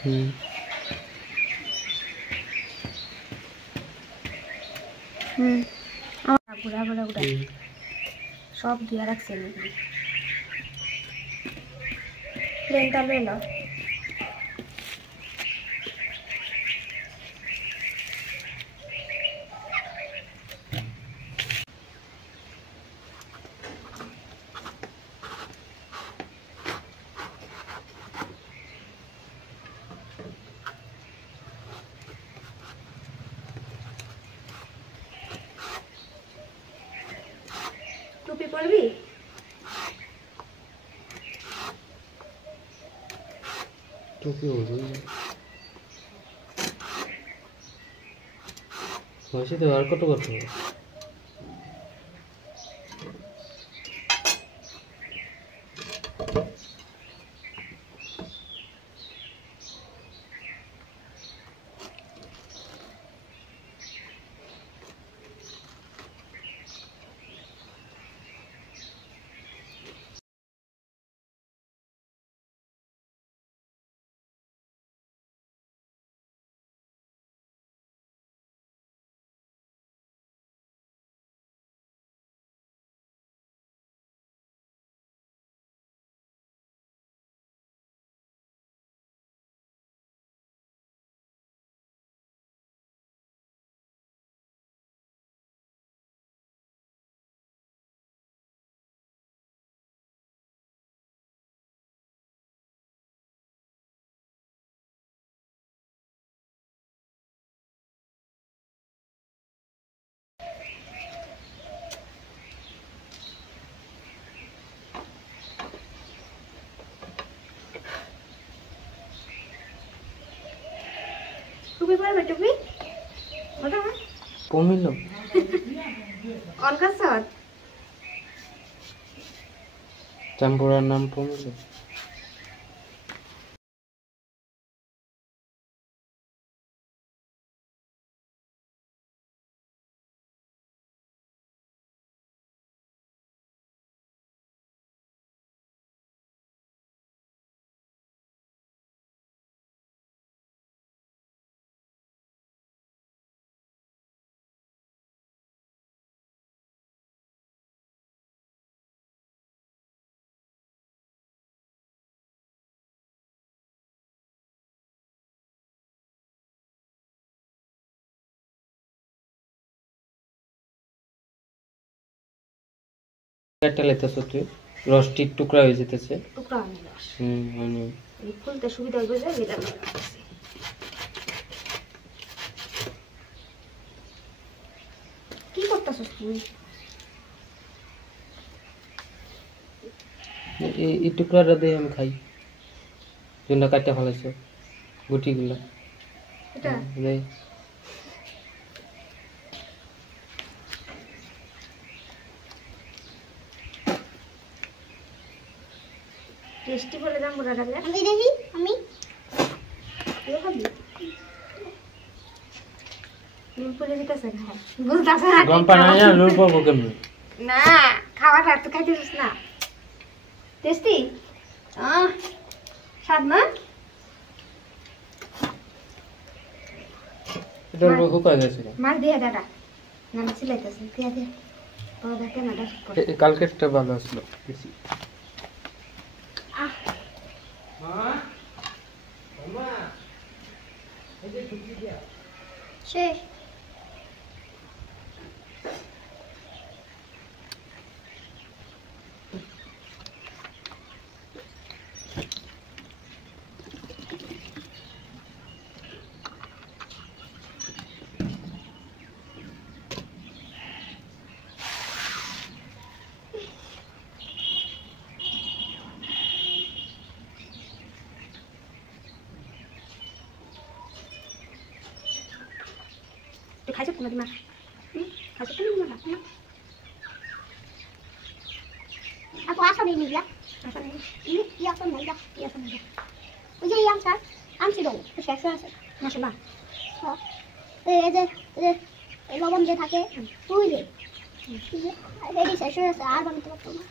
ঘুরা ঘুরা ঘুরা সব দিয়ে রাখছে প্লেনটা লয়ে নাও। টুপি পরবি? টুপি হয়েছে তো, আর কত করতে হবে? টুপি পরবে? টুপি ওটা কমিল কোন কাসত চাম্পুরার নাম কমিল। কেটে লেতেছে তুই, রসটির টুকরা হয়ে যেতেছে। টুকরা হয়নি রস। হয়নি। এই খুলতে সুবিধা হবে যে এটা কি করতেছিস তুই? এই টুকরাটা দিয়ে আমি খাই, যেটা কাটতে ফেলেছে গুটিগুলো। এটা টেস্টি বলে দাম বুড়া ডালে। আমি দেখি, আমি খাবি নুন পরে দিতেছে না, বুঝতেছে না গম পানি না নুন পাবো কেমন? না খাওয়াটা তো খাইতেছিস না। টেস্টি স্বাদ না? এটা হুকা গেছে। মাছ দিয়ে দাদা না না সিলাইতেছে দিয়ে দিয়ে বাবা দেখে না ডাস পড়ে। কালকেরটা ভালো আসলো বেশি। শেষ খাইছো কোনো দিন? খাইছো কোনো দিন? aku asal ini ya, asal ini iya kan ya, iya kan ya. Udah yang kan, amsi dong, saya masih bang. Oh, eh, lobam je থাকে, তুই রে, এই শেষে আর বানাতে পারতো না।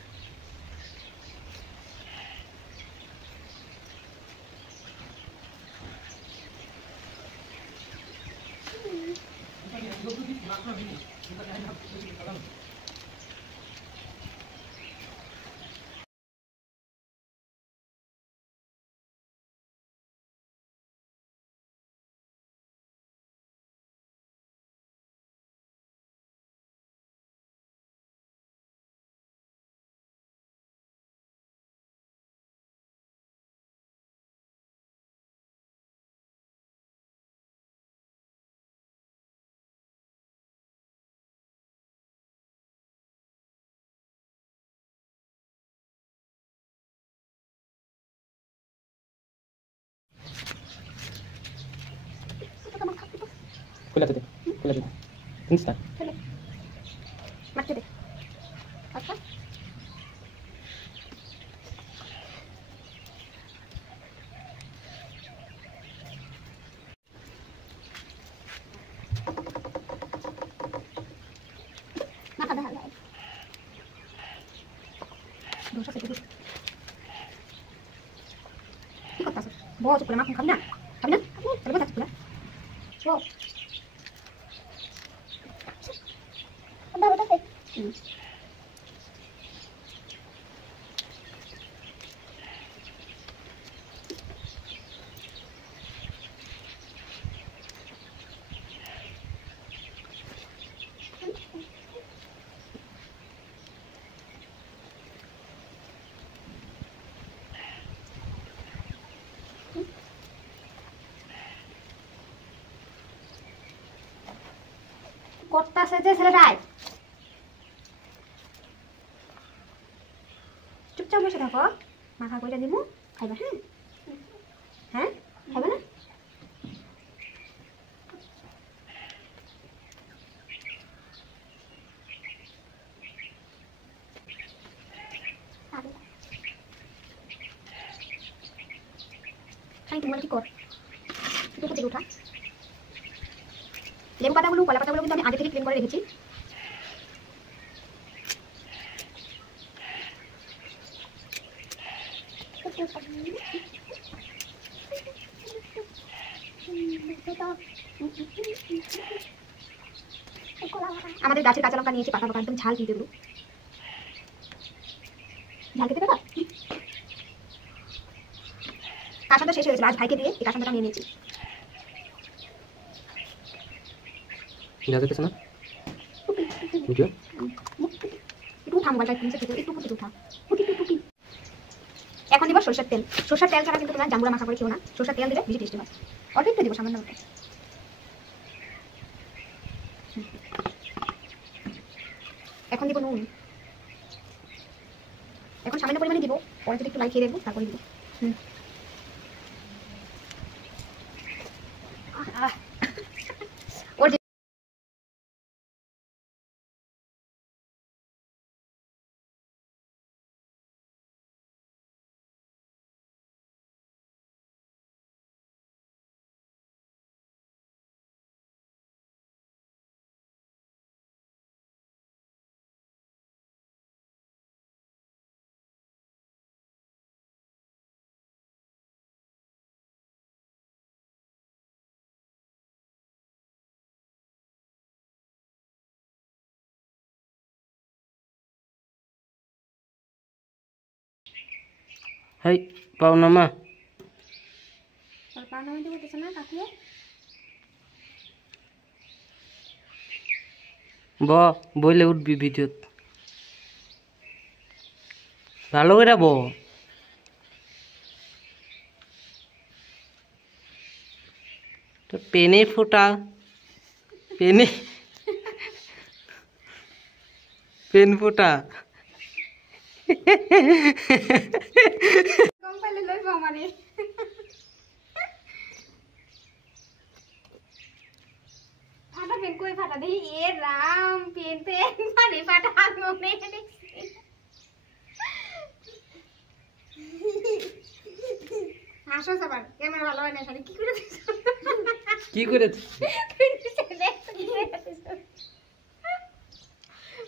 খুলে দে চিনিস না চলে মারতে দে আচ্ছা মাথা দেখা যায় দোষা থেকে কি করতেছ বড় চুপ করে মাখন খাবি না তাহলে বসে থাকবি না ও বাবা দেখে করতেছে যে ছেলেটাই চুপচাপ বসে থাকো মাখা কইটা দিমু খাইবা হ্যাঁ হ্যাঁ খাইবা না খাই তোমার কি কর দুটো থেকে উঠা লেবু পাতাগুলো কলা পাতাগুলো কিন্তু আমি আগে থেকে ক্লিন করে রেখেছি আমাদের গাছের কাঁচা লঙ্কা নিয়েছি পাকা পাকা একদম ঝাল দিতে দেবো ঝাল খেতে পারবা কাঁচাটা শেষ হয়েছিল আজ ভাইকে দিয়ে এই কাঁচাটা নিয়ে নিয়েছি যাচ্ছে না ভিডিও একটু থাম মোবাইলটা কিনছে একটু থাম এখন দিব সরষের তেল ছাড়া কিন্তু তোমরা জাম্বুরা মাখা করে খেও না সরষের তেল দিলে বেশি টেস্টি হয় অল্প একটু দিব সামান্য মতো এখন দিব নুন এখন সামান্য পরিমাণে দিব পরে যদি একটু লাই খেয়ে দেখবো তারপরে দিব হাই পাও না মা বইলে উঠবি ভিডিওত ভালো করে তো পেনে ফোটা পেন ফোটা কম পাইলে লই পাও মানে ফাটা পেন কই ফাটা দেই এ রাম পেন মানে ফাটা মনে দেখছি হাসো সবার ক্যামেরা ভালো হয় না খালি কি করে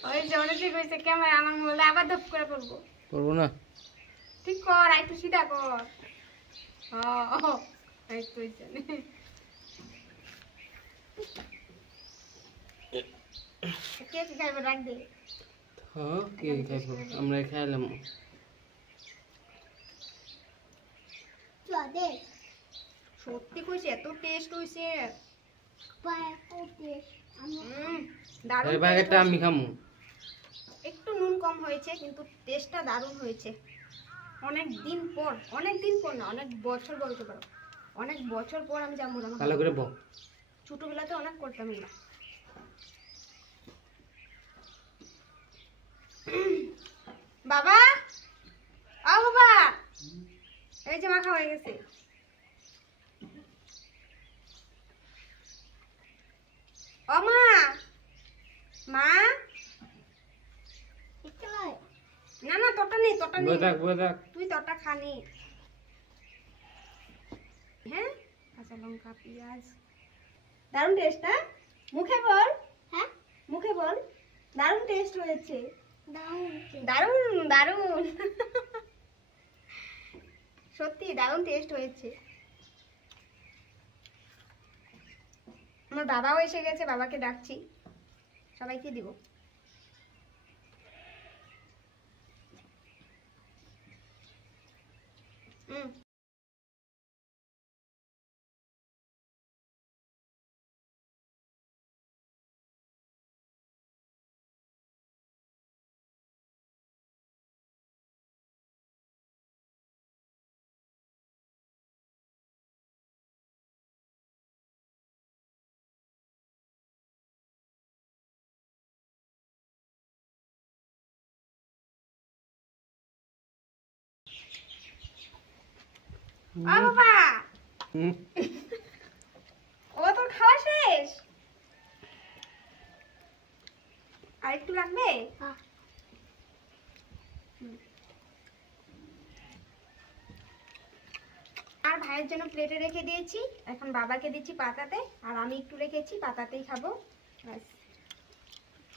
ওই জনে ঠিক হইছে ক্যামেরা আমার মোবাইলে আবার ধপ করে পড়বো না ঠিক কর একটু সিধা কর এই তো জানে কে কি খাইবে রাখ দে হ্যাঁ কে খাইবো আমরা খাইলাম দে সত্যি কইছে এত টেস্ট হইছে দারুণ এই বাগেরটা আমি খামু একটু নুন কম হয়েছে কিন্তু টেস্টটা দারুণ হয়েছে অনেক দিন পর না অনেক বছর বলতে পারো অনেক বছর পর আমি যাবো না ভালো করে বল ছোটবেলাতে অনেক করতাম এগুলো বাবা বাবা এই যে মাখা হয়ে গেছে ও মা, মা, না না তোরটা নেই, তোরটা নেই, তুই তোরটা খানি। হ্যাঁ, কাঁচা লঙ্কা, পেঁয়াজ, দারুণ টেস্ট না? মুখে বল, হ্যাঁ মুখে বল, দারুণ টেস্ট হয়েছে। দারুণ দারুণ দারুণ সত্যি দারুণ টেস্ট হয়েছে। আমার বাবাও এসে গেছে, বাবাকে ডাকছি, সবাইকে দিব। ও বাবা, ও তোর খাওয়া শেষ? আর একটু লাগবে? হ্যাঁ। আর ভাইয়ের জন্য প্লেটে রেখে দিয়েছি, এখন বাবাকে দিচ্ছি পাতাতে, আর আমি একটু রেখেছি, পাতাতেই খাবো। ব্যাস।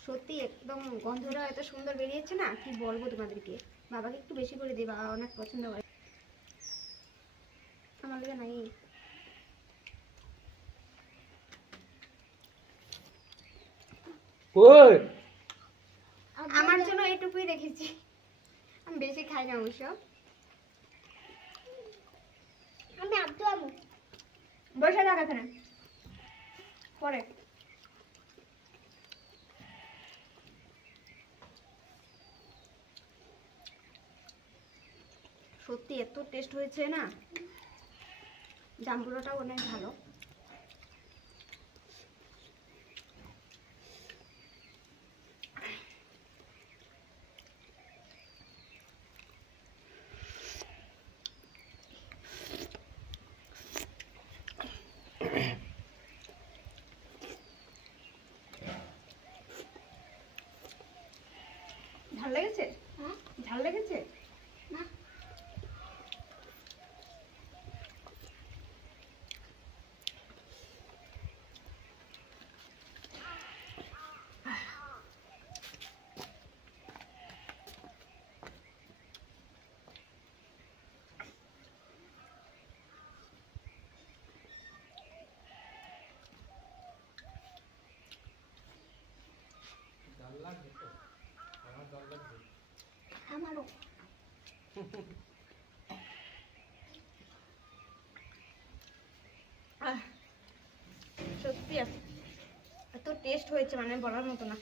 সত্যি একদম গন্ধটা এত সুন্দর বেরিয়েছে না, কি বলবো তোমাদেরকে। বাবাকে একটু বেশি করে দিই, বাবা অনেক পছন্দ করে। আমার লেগে নাই। আমার জন্য এইটুকুই রেখেছি, আমি বেশি খাই না অবশ্য। আমি আব্দু আমু বসে থাক এখানে, পরে। সত্যি এত টেস্ট হয়েছে না, জাম্বুরাটাও অনেক ভালো। ঝাল লেগেছে? হ্যাঁ ঝাল লেগেছে? না আমারও। সত্যি এত টেস্ট হয়েছে মানে বলার মতো না।